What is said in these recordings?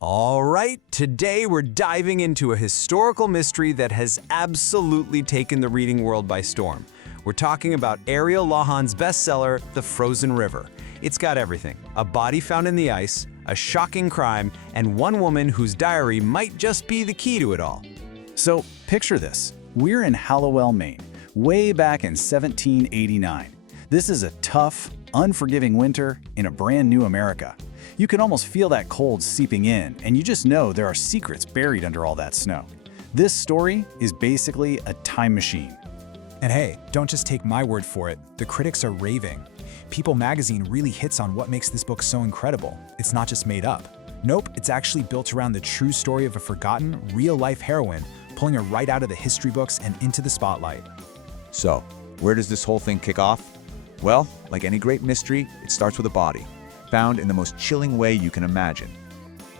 All right, today we're diving into a historical mystery that has absolutely taken the reading world by storm. We're talking about Ariel Lawhon's bestseller, The Frozen River. It's got everything: a body found in the ice, a shocking crime, and one woman whose diary might just be the key to it all. So picture this. We're in Hallowell, Maine, way back in 1789. This is a tough, unforgiving winter in a brand new America. You can almost feel that cold seeping in, and you just know there are secrets buried under all that snow. This story is basically a time machine. And hey, don't just take my word for it. The critics are raving. People magazine really hits on what makes this book so incredible. It's not just made up. Nope, it's actually built around the true story of a forgotten, real-life heroine, pulling her right out of the history books and into the spotlight. So, where does this whole thing kick off? Well, like any great mystery, it starts with a body, found in the most chilling way you can imagine.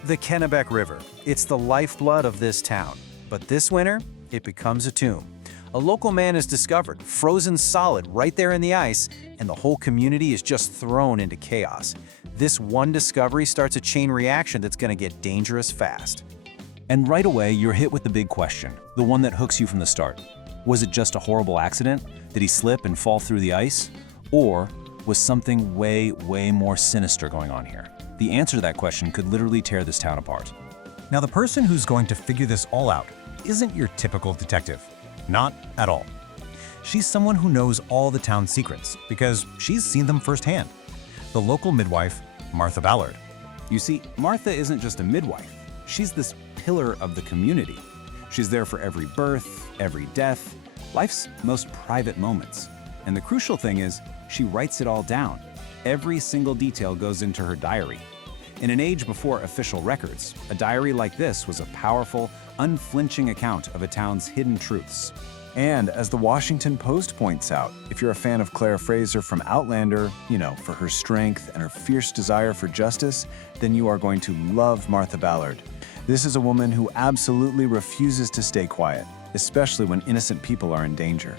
The Kennebec River. It's the lifeblood of this town. But this winter, it becomes a tomb. A local man is discovered, frozen solid right there in the ice, and the whole community is just thrown into chaos. This one discovery starts a chain reaction that's going to get dangerous fast. And right away, you're hit with the big question, the one that hooks you from the start. Was it just a horrible accident? Did he slip and fall through the ice? Or was something way more sinister going on here? The answer to that question could literally tear this town apart. Now, the person who's going to figure this all out isn't your typical detective. Not at all. She's someone who knows all the town's secrets because she's seen them firsthand. The local midwife, Martha Ballard. You see, Martha isn't just a midwife. She's this pillar of the community. She's there for every birth, every death, life's most private moments. And the crucial thing is, she writes it all down. Every single detail goes into her diary. In an age before official records, a diary like this was a powerful, unflinching account of a town's hidden truths. And as the Washington Post points out, if you're a fan of Fraser from Outlander, for her strength and her fierce desire for justice, then you are going to love Martha Ballard. This is a woman who absolutely refuses to stay quiet, especially when innocent people are in danger.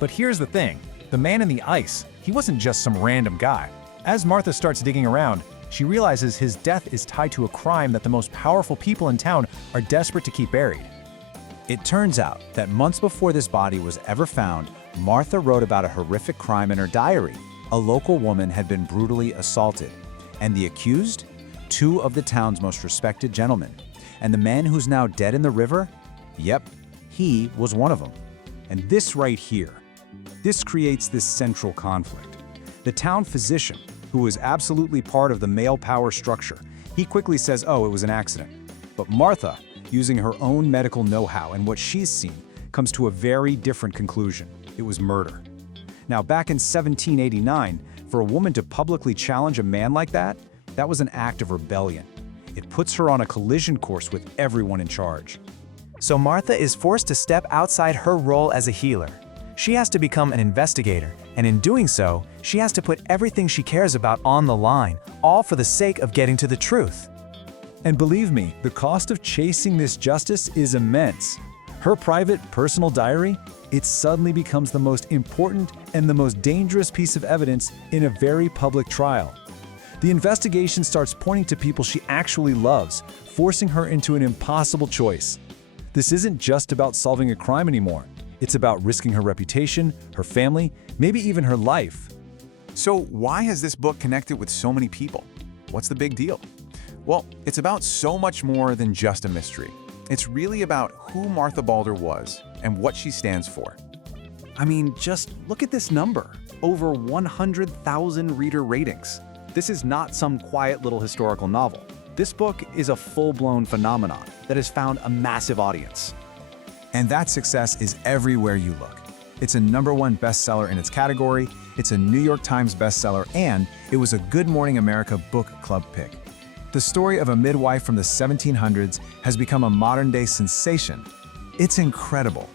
But here's the thing. The man in the ice, he wasn't just some random guy. As Martha starts digging around, she realizes his death is tied to a crime that the most powerful people in town are desperate to keep buried. It turns out that months before this body was ever found, Martha wrote about a horrific crime in her diary. A local woman had been brutally assaulted. And the accused? Two of the town's most respected gentlemen. And the man who's now dead in the river? Yep, he was one of them. And this right here, this creates this central conflict. The town physician, who was absolutely part of the male power structure, he quickly says, oh, it was an accident. But Martha, using her own medical know-how and what she's seen, comes to a very different conclusion. It was murder. Now, back in 1789, for a woman to publicly challenge a man like that, that was an act of rebellion. It puts her on a collision course with everyone in charge. So Martha is forced to step outside her role as a healer. She has to become an investigator, and in doing so, she has to put everything she cares about on the line, all for the sake of getting to the truth. And believe me, the cost of chasing this justice is immense. Her private, personal diary, it suddenly becomes the most important and the most dangerous piece of evidence in a very public trial. The investigation starts pointing to people she actually loves, forcing her into an impossible choice. This isn't just about solving a crime anymore. It's about risking her reputation, her family, maybe even her life. So why has this book connected with so many people? What's the big deal? Well, it's about so much more than just a mystery. It's really about who Martha Ballard was and what she stands for. I mean, just look at this number. Over 100,000 reader ratings. This is not some quiet little historical novel. This book is a full-blown phenomenon that has found a massive audience. And that success is everywhere you look. It's a #1 bestseller in its category, it's a New York Times bestseller, and it was a Good Morning America Book Club pick. The story of a midwife from the 1700s has become a modern-day sensation. It's incredible.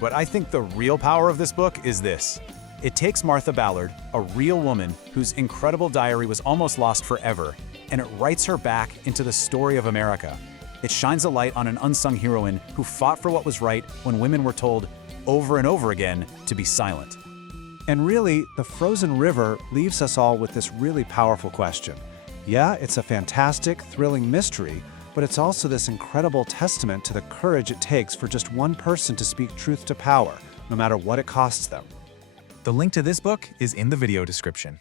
But I think the real power of this book is this. It takes Martha Ballard, a real woman whose incredible diary was almost lost forever, and it writes her back into the story of America. It shines a light on an unsung heroine who fought for what was right when women were told over and over again to be silent. And really, The Frozen River leaves us all with this really powerful question. Yeah, it's a fantastic, thrilling mystery, but it's also this incredible testament to the courage it takes for just one person to speak truth to power, no matter what it costs them. The link to this book is in the video description.